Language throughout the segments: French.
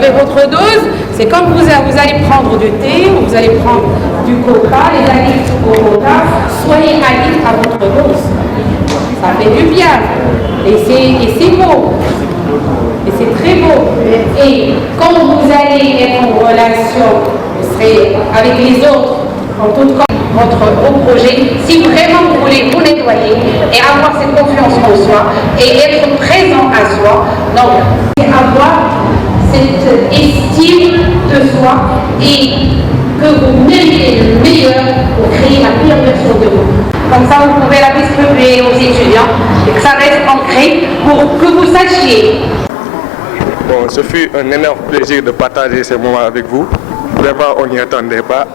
savez votre dose, c'est comme vous allez prendre du thé, ou vous allez prendre du coca, les addicts au coca, soyez addicts à votre dose. Ça fait du bien. Et c'est beau. Et c'est très beau. Et quand vous allez être en relation, vous serez avec les autres, en tout cas, votre gros projet, si vraiment vous voulez vous nettoyer et avoir cette confiance en soi et être présent à soi, donc avoir cette estime de soi et que vous méritez le meilleur pour créer la meilleure version de vous. Comme ça, vous pouvez la distribuer aux étudiants et que ça reste ancré pour que vous sachiez. Bon, ce fut un énorme plaisir de partager ces moments avec vous. Vraiment, on n'y attendait pas.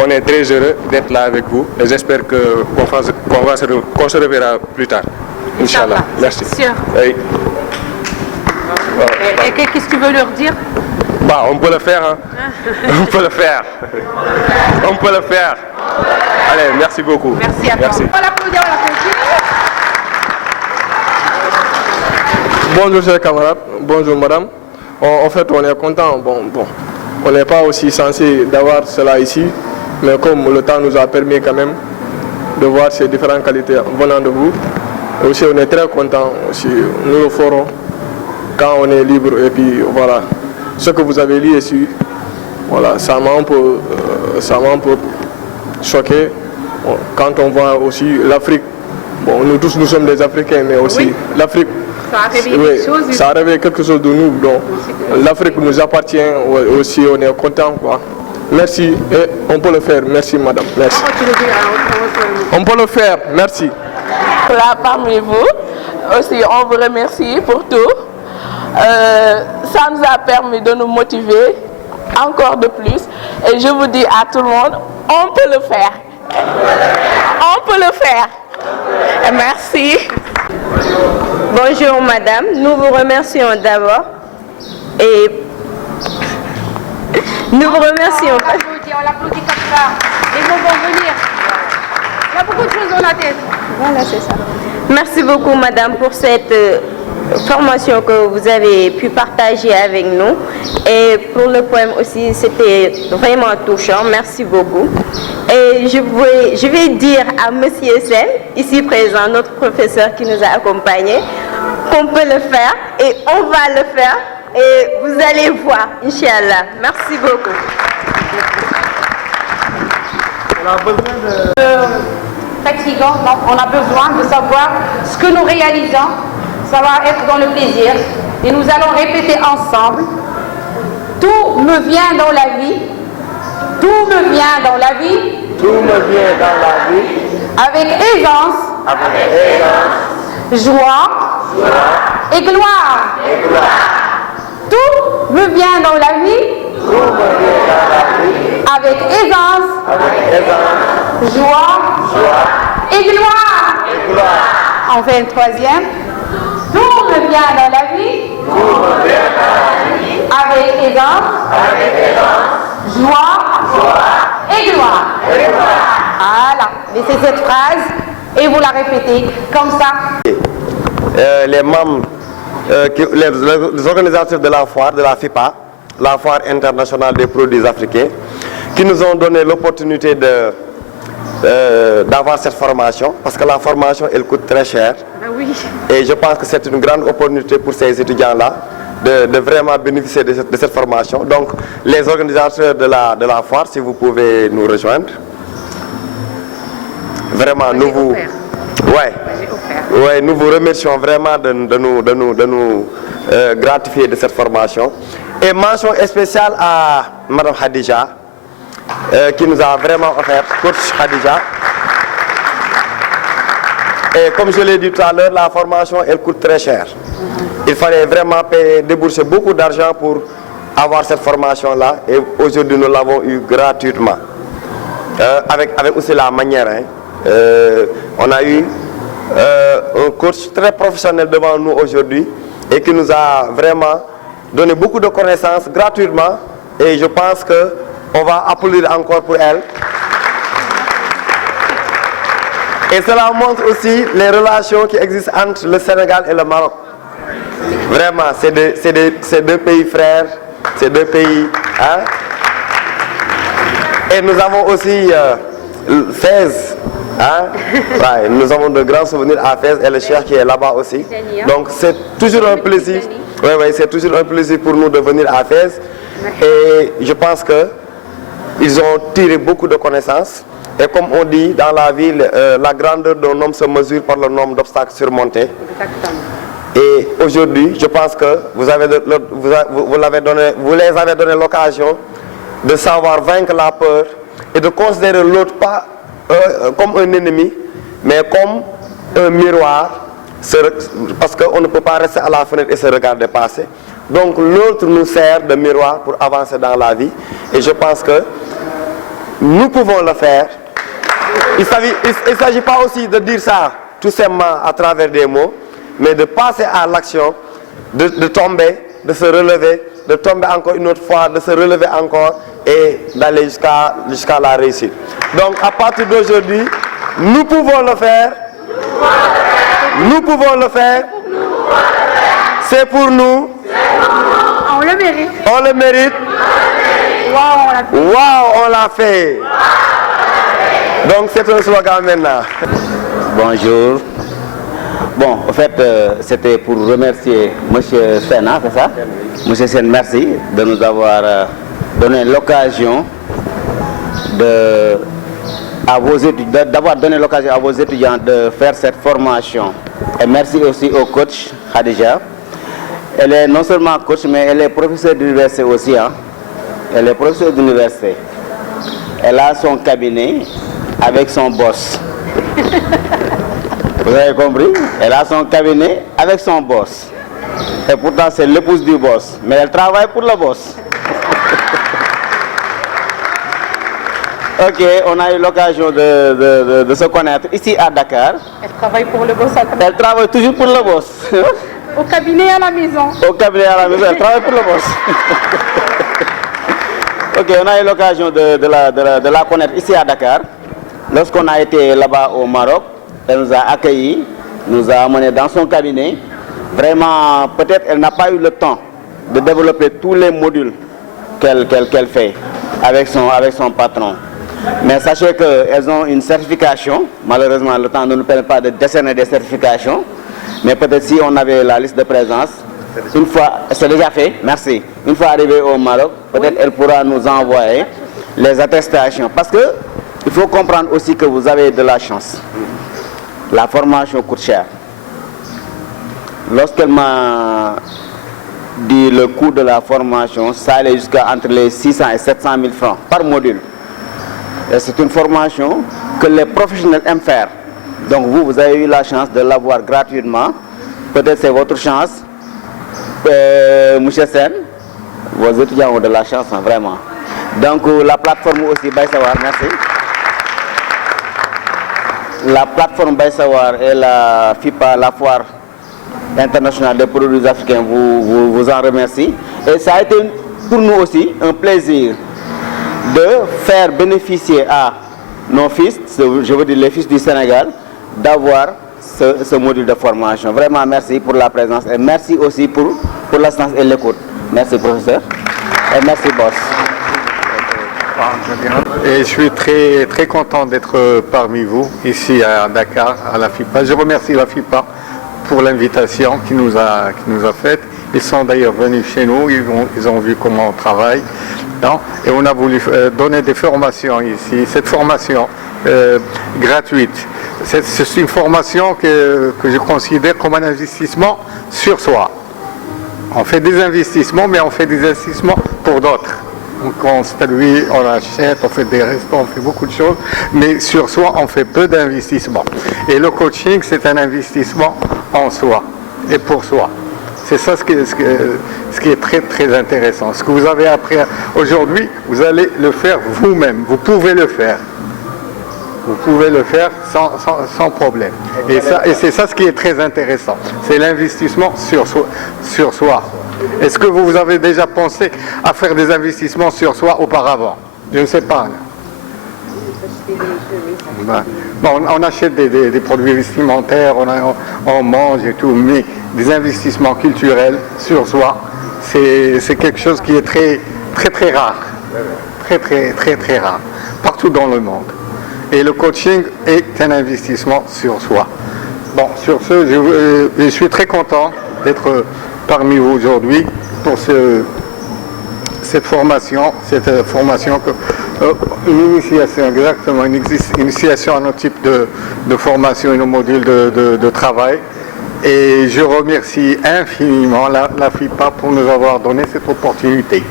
On est très heureux d'être là avec vous et j'espère qu'on se reverra plus tard. Inch'Allah. Merci. Sûr. Oui. Et qu'est-ce que tu veux leur dire? Bah, on peut le faire, hein. On peut le faire. On peut le faire. Allez, merci beaucoup. Merci à toi. Merci. On l'applaudit, on l'applaudit. Bonjour chers camarades, bonjour madame. En fait, on est content. Bon, on n'est pas aussi censé d'avoir cela ici, mais comme le temps nous a permis quand même de voir ces différentes qualités venant de vous, aussi on est très content. Aussi, nous le ferons quand on est libre. Et puis voilà, ce que vous avez lu ici, voilà, ça m'a un peu choqué. Bon, quand on voit aussi l'Afrique, bon, nous tous nous sommes des Africains, mais aussi oui. L'Afrique. Ça a réveillé quelque chose. Ça a réveillé quelque chose de nous. Donc l'Afrique nous appartient aussi, on est content quoi. Merci et on peut le faire. Merci madame. Merci. On peut le faire. Merci. Là parmi vous, aussi on vous remercie pour tout. Ça nous a permis de nous motiver encore de plus. Et je vous dis à tout le monde, on peut le faire. On peut le faire. Et merci. Bonjour madame, nous vous remercions d'abord et nous vous remercions. On l'applaudit comme ça, les mots vont venir. Il y a beaucoup de choses dans la tête. Voilà, c'est ça. Merci beaucoup madame pour cette formation que vous avez pu partager avec nous et pour le poème aussi, c'était vraiment touchant. Merci beaucoup. Et je vais dire à monsieur Sen, ici présent, notre professeur qui nous a accompagnés, qu'on peut le faire et on va le faire et vous allez voir, Inch'Allah. Merci beaucoup. On a besoin de... fatigant, donc on a besoin de savoir ce que nous réalisons. Ça va être dans le plaisir et nous allons répéter ensemble. Tout me vient dans la vie. Tout me vient dans la vie. Tout me vient dans la vie. Avec aisance. Avec aisance. Joie. Et gloire. Tout me vient dans la vie. Tout me vient dans la vie. Avec aisance. Avec aisance. Joie. Et gloire. Enfin, une troisième. Tout me vient dans la vie. Tout me vient dans la vie. Avec aisance. Joie. Et gloire. Voilà. Laissez cette phrase et vous la répétez comme ça. Les membres, les organisateurs de la foire, de la FIPA, la foire internationale des produits africains, qui nous ont donné l'opportunité d'avoir cette formation, parce que la formation, elle coûte très cher. Oui. Et je pense que c'est une grande opportunité pour ces étudiants-là de vraiment bénéficier de cette formation. Donc, les organisateurs de la foire, si vous pouvez nous rejoindre. Vraiment, nous vous... Ouais, nous vous remercions vraiment de nous gratifier de cette formation. Et mention spéciale à Madame Khadija, qui nous a vraiment offert, coach Khadija. Et comme je l'ai dit tout à l'heure, la formation, elle coûte très cher. Il fallait vraiment débourser beaucoup d'argent pour avoir cette formation-là. Et aujourd'hui, nous l'avons eu gratuitement. Avec aussi la manière. Hein. On a eu un coach très professionnel devant nous aujourd'hui et qui nous a vraiment donné beaucoup de connaissances gratuitement. Et je pense qu'on va applaudir encore pour elle. Et cela montre aussi les relations qui existent entre le Sénégal et le Maroc. Vraiment, c'est deux pays frères, c'est deux pays. Hein? Et nous avons aussi Fès. Hein? Ouais, nous avons de grands souvenirs à Fès et le cheikh qui est là-bas aussi. Donc c'est toujours un plaisir. Oui, c'est toujours un plaisir pour nous de venir à Fès. Et je pense qu'ils ont tiré beaucoup de connaissances. Et comme on dit dans la ville, la grandeur d'un homme se mesure par le nombre d'obstacles surmontés. Exactement. Et aujourd'hui, je pense que vous les avez donné l'occasion de savoir vaincre la peur et de considérer l'autre pas comme un ennemi, mais comme un miroir, parce qu'on ne peut pas rester à la fenêtre et se regarder passer. Donc l'autre nous sert de miroir pour avancer dans la vie. Et je pense que nous pouvons le faire. Il ne s'agit pas aussi de dire ça tout simplement à travers des mots, mais de passer à l'action, de tomber, de se relever, de tomber encore une autre fois, de se relever encore et d'aller jusqu'à la réussite. Donc à partir d'aujourd'hui, nous pouvons le faire. Nous pouvons le faire. C'est pour nous. On le mérite. On le mérite. Waouh, on l'a fait. Donc c'est un slogan maintenant. Bonjour. Bon, en fait, c'était pour remercier M. Sen, c'est ça? M. Sen, merci de nous avoir donné l'occasion d'avoir donné l'occasion à vos étudiants de faire cette formation. Et merci aussi au coach Khadija. Elle est non seulement coach, mais elle est professeure d'université aussi. Hein? Elle est professeure d'université. Elle a son cabinet avec son boss. Vous avez compris? Elle a son cabinet avec son boss. Et pourtant, c'est l'épouse du boss. Mais elle travaille pour le boss. Ok, on a eu l'occasion de se connaître ici à Dakar. Elle travaille pour le boss. Elle travaille toujours pour le boss. Au cabinet et à la maison. Au cabinet et à la maison, elle travaille pour le boss. Ok, on a eu l'occasion de la connaître ici à Dakar. Lorsqu'on a été là-bas au Maroc, elle nous a accueillis, nous a amenés dans son cabinet. Vraiment, peut-être elle n'a pas eu le temps de développer tous les modules qu'elle fait avec son patron. Mais sachez qu'elles ont une certification. Malheureusement, le temps ne nous permet pas de décerner des certifications. Mais peut-être si on avait la liste de présence, une fois, c'est déjà fait, merci. Une fois arrivé au Maroc, peut-être elle pourra nous envoyer les attestations. Parce que il faut comprendre aussi que vous avez de la chance. La formation coûte cher. Lorsqu'elle m'a dit le coût de la formation, ça allait jusqu'à entre les 600 et 700 000 francs par module. Et c'est une formation que les professionnels aiment faire. Donc vous avez eu la chance de l'avoir gratuitement. Peut-être c'est votre chance. Monsieur Sen, vos étudiants ont de la chance, hein, vraiment. Donc la plateforme aussi, Baïsawar, merci. La plateforme Baïsawar et la FIPA, la foire internationale des produits africains, vous en remercie. Et ça a été pour nous aussi un plaisir de faire bénéficier à nos fils, je veux dire les fils du Sénégal, d'avoir ce module de formation. Vraiment merci pour la présence et merci aussi pour l'assistance et l'écoute. Merci professeur et merci boss. Et je suis très, très content d'être parmi vous ici à Dakar, à la FIPA. Je remercie la FIPA pour l'invitation qu'il nous a faite. Ils sont d'ailleurs venus chez nous, ils ont vu comment on travaille. Et on a voulu donner des formations ici. Cette formation gratuite, c'est une formation que je considère comme un investissement sur soi. On fait des investissements, mais on fait des investissements pour d'autres. On construit, on achète, on fait des restos, on fait beaucoup de choses, mais sur soi, on fait peu d'investissements. Et le coaching, c'est un investissement en soi et pour soi. C'est ça ce qui est très très intéressant. Ce que vous avez appris aujourd'hui, vous allez le faire vous-même. Vous pouvez le faire. Vous pouvez le faire sans problème. Et c'est ça ce qui est très intéressant. C'est l'investissement sur soi. Est-ce que vous avez déjà pensé à faire des investissements sur soi auparavant? Je ne sais pas. Bon, on achète des produits vestimentaires, on mange et tout, mais des investissements culturels sur soi, c'est quelque chose qui est très rare. Très rare, partout dans le monde. Et le coaching est un investissement sur soi. Bon, sur ce, je suis très content d'être parmi vous aujourd'hui pour cette formation une initiation, exactement, une initiation à notre type de formation et nos modules de travail. Et je remercie infiniment la FIPA pour nous avoir donné cette opportunité.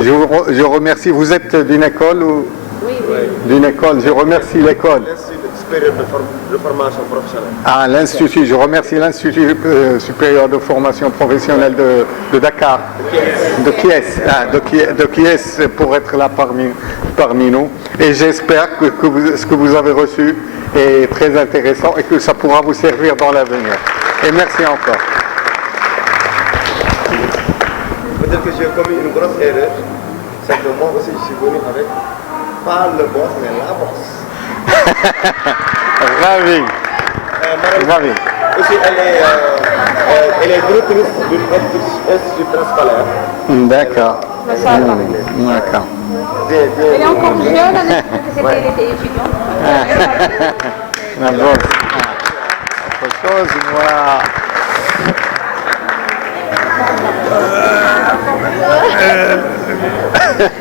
Je remercie, vous êtes d'une école ou? Oui. D'une école, je remercie l'école. L'Institut supérieur de formation professionnelle. Ah, l'Institut, je remercie l'Institut supérieur de formation professionnelle de Dakar, de Kies pour être là parmi nous. Et j'espère que ce que vous avez reçu est très intéressant et que ça pourra vous servir dans l'avenir. Et merci encore. Peut-être que j'ai commis une grosse erreur, c'est que moi aussi je suis venu avec, pas le boss, mais la boss. Ravi. Ravi. Aussi, elle est directrice d'une institut préscolaire. D'accord. D'accord. Elle est encore jeune, elle était étudiante. La bosse. Autre chose, moi.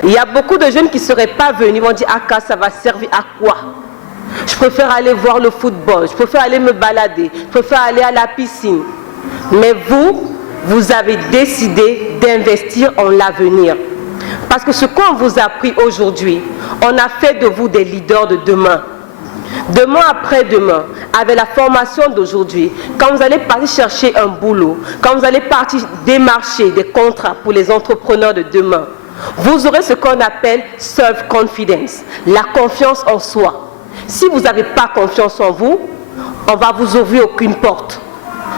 Il y a beaucoup de jeunes qui ne seraient pas venus, ils vont dire Aka, ça va servir à quoi? Je préfère aller voir le football, je préfère aller me balader, je préfère aller à la piscine. Mais vous avez décidé d'investir en l'avenir. Parce que ce qu'on vous a appris aujourd'hui, on a fait de vous des leaders de demain. Demain après-demain, avec la formation d'aujourd'hui, quand vous allez partir chercher un boulot, quand vous allez partir démarcher des contrats pour les entrepreneurs de demain, vous aurez ce qu'on appelle self-confidence, la confiance en soi. Si vous n'avez pas confiance en vous, on ne va vous ouvrir aucune porte.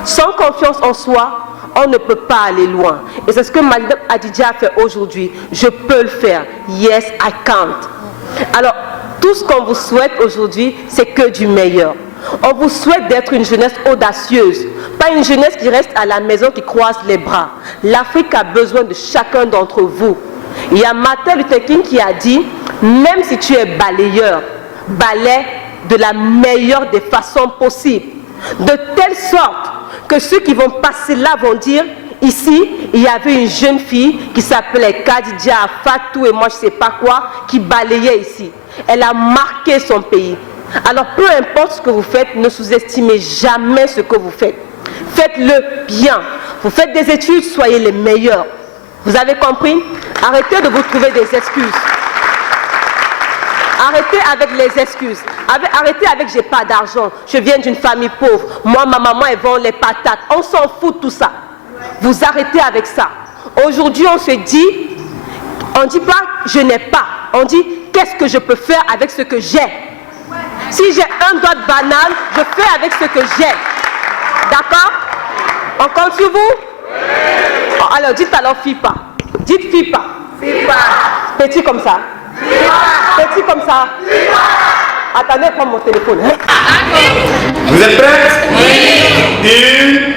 Sans confiance en soi, on ne peut pas aller loin. Et c'est ce que Madame Adidja a fait aujourd'hui. Je peux le faire. Yes, I can't. Alors, tout ce qu'on vous souhaite aujourd'hui, c'est que du meilleur. On vous souhaite d'être une jeunesse audacieuse, pas une jeunesse qui reste à la maison, qui croise les bras. L'Afrique a besoin de chacun d'entre vous. Il y a Martin Luther King qui a dit, même si tu es balayeur, balaie de la meilleure des façons possibles. De telle sorte que ceux qui vont passer là vont dire, ici, il y avait une jeune fille qui s'appelait Khadija Fatou et moi je ne sais pas quoi, qui balayait ici. Elle a marqué son pays. Alors peu importe ce que vous faites, ne sous-estimez jamais ce que vous faites. Faites-le bien. Vous faites des études, soyez les meilleurs. Vous avez compris? Arrêtez de vous trouver des excuses. Arrêtez avec les excuses. Arrêtez avec j'ai pas d'argent, je viens d'une famille pauvre. Moi, ma maman, elle vend les patates. On s'en fout de tout ça. Vous arrêtez avec ça. Aujourd'hui, on se dit, on ne dit pas je n'ai pas. On dit qu'est-ce que je peux faire avec ce que j'ai. Si j'ai un doigt de banane, je fais avec ce que j'ai. D'accord? On compte sur vous? Oui. Oh, alors dites alors FIPA. Dites FIPA. FIPA. Petit comme ça. FIPA. Petit comme ça. FIPA. Attendez, prends mon téléphone. Vous êtes prêts? Oui. 1,